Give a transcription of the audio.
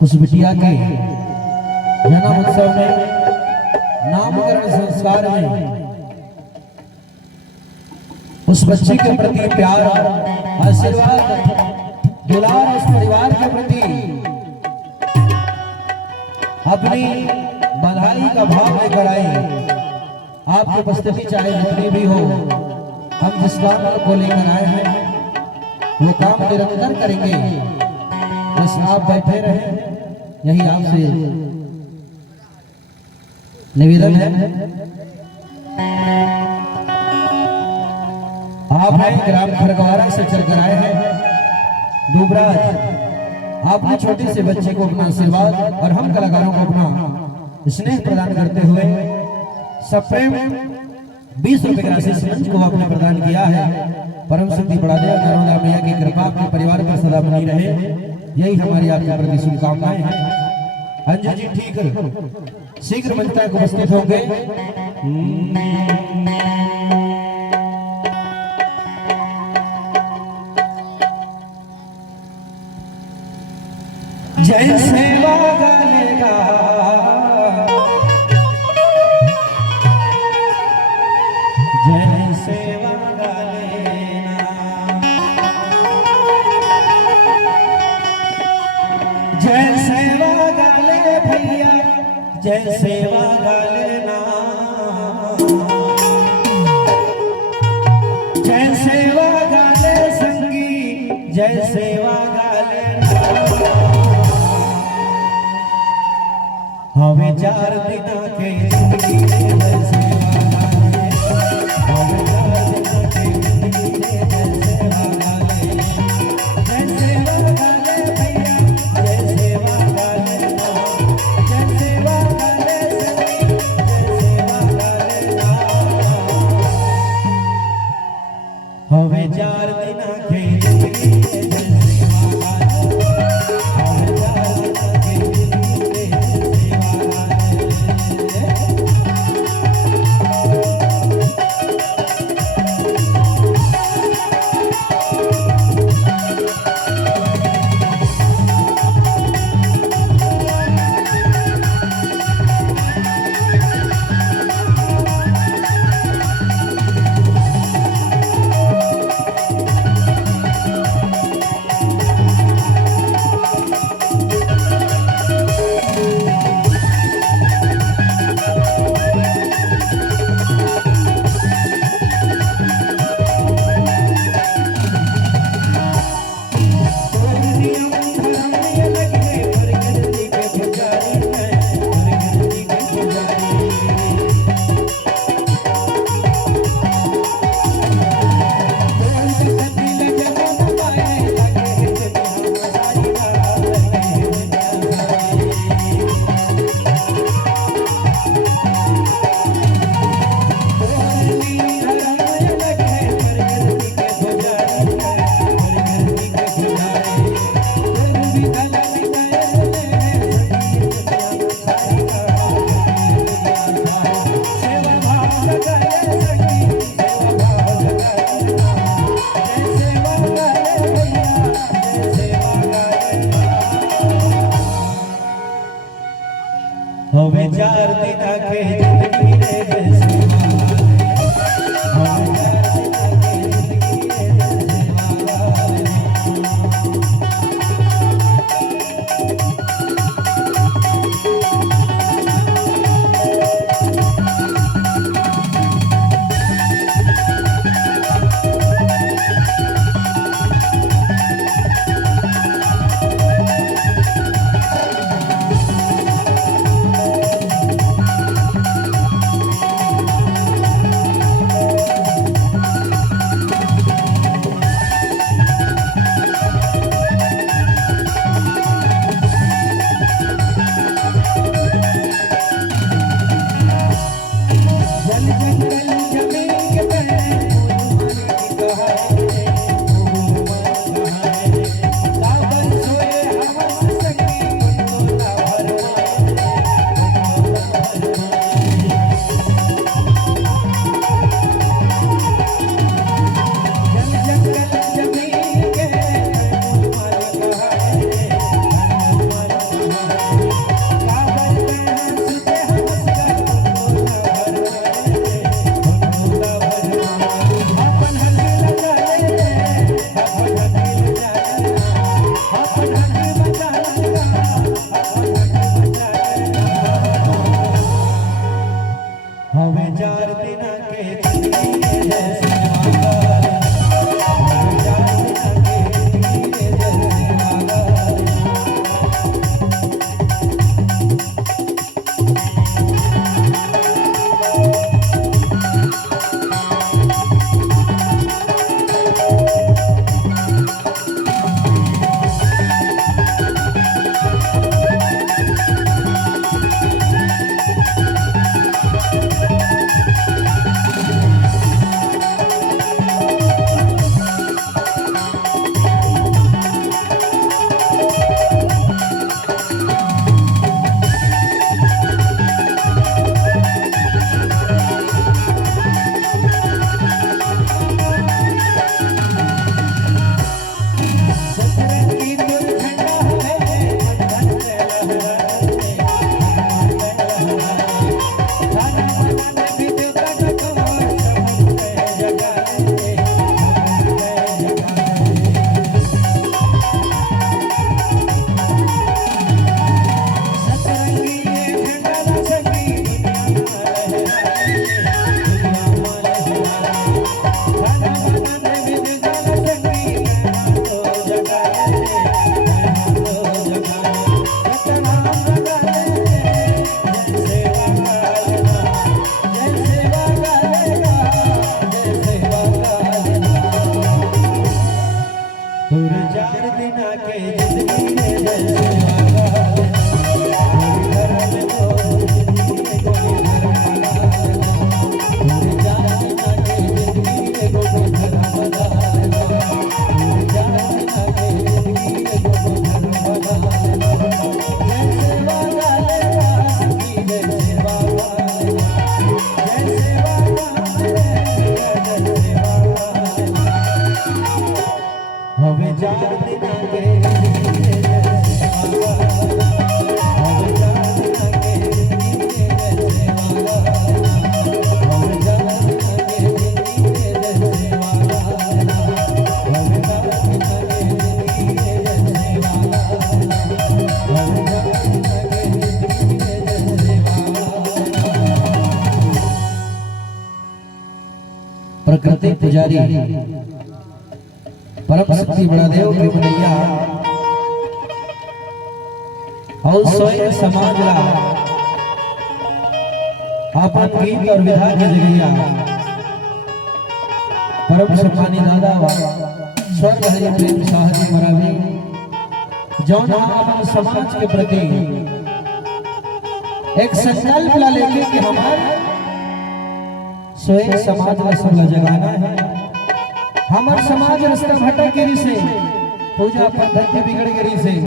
उस बिटिया के जन्म उत्सव में, नामकरण संस्कार में उस बच्ची के प्रति प्यार, आशीर्वाद, दुलार, उस परिवार के प्रति अपनी बधाई का भाव लेकर आए। आपकी उपस्थिति चाहे जितनी भी हो, हम जिस काम को लेकर आए हैं वो काम निरंतर करेंगे। बस आप बैठे रहे, यही आपसे निवेदन है। आप हैं ग्राम खरगवारा से चलकर आए हैं। दुबराज, आपने छोटी से बच्चे को अपना आशीर्वाद और हम कलाकारों को अपना स्नेह प्रदान करते हुए सप्रेम 20 रुपए की राशि मंच को आपने प्रदान किया है। परम सिद्धि बढ़ा दे, नर्मदा मैया की कृपा अपने परिवार पर सदा बनी रहे, यही हमारी आपके प्रति शुभकामनाएं हैं। अंजू जी ठीक शीघ्र मंच तक उपस्थित होंगे। जय सेवा गलेगा, जय सेवा गलेना, जय सेवा गले भैया, जय सेवा गलेना, जय सेवा गले संगी, जय सेवा गलेना। हमें 4 दिन के जिंदगी में जय सेवा गाले, हमें 4 दिन के जिंदगी में जय सेवा गाले, जय सेवा गाले भैया, जय सेवा गाले ना, जय सेवा गाले सभी, जय सेवा गाले ना। हमें 4 दिन के जिंदगी में जय सेवा गाले, हमें 4 दिन के जिंदगी में जय सेवा प्रकृति पुजारी परम शक्ति बड़ा देव के बनैया और स्वयं समाज ला आपन गीत और विधा के जगैया परम सम्मानी दादा वा स्वर्ग हरि प्रेम साहरी मरावी जौन आपन समाज के प्रति एक संकल्प ला लेके कि हमारे स्वयं समाज ला सब जगाना है। हमार समाज रास्ता भटक गिरी से पूजा पद्धति बिगड़ गिरी से